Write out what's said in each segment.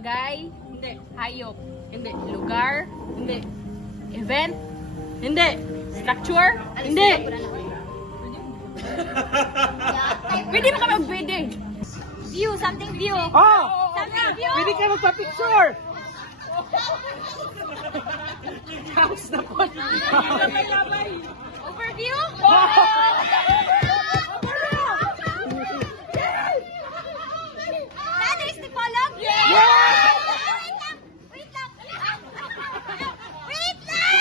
Bagay? Hindi. Hayop? Hindi. Lugar? Hindi. Event? Hindi. Structure? Hindi. Pwede mo kami pwede. View, something view. Oh! Something view. Pwede ka magpa-picture! House na po. Overview? Ano is Tipolog? Yes! Wait lang! Wait lang! Wait lang!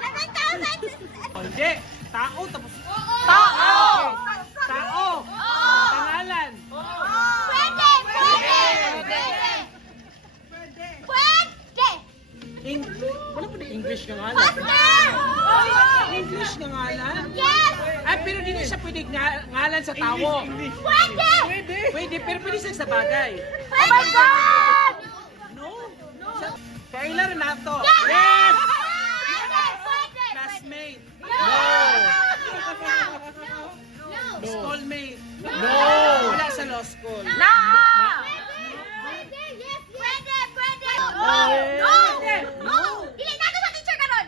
7,000! Hindi. Tao tapos... Tao! Tao! Pangalan! Pwede! Pwede! Pwede! Wala pa na English nga ngalan. Faster! English nga ngalan? Yes! Ay, pero di na siya pwede ngalan sa tao. Pwede! Pwede, pero pwede siya sa bagay. Oh my God! No? Kailan na to? Yes! Yes! Pwede! Pwede! Classmate. No! Schoolmate. No! Wala sa law school. No! Pwede! Yes! Pwede! Pwede! No! No! No! Dili na sa teacher karon!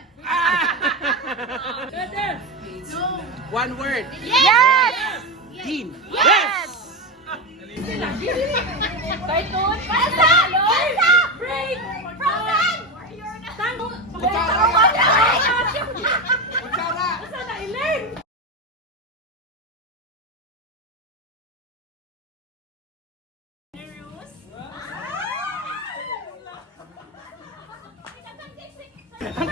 One word. Yes! Dean. Yes! Cartoon? Elsa! Elsa! Break! Frozen! Tango! Ang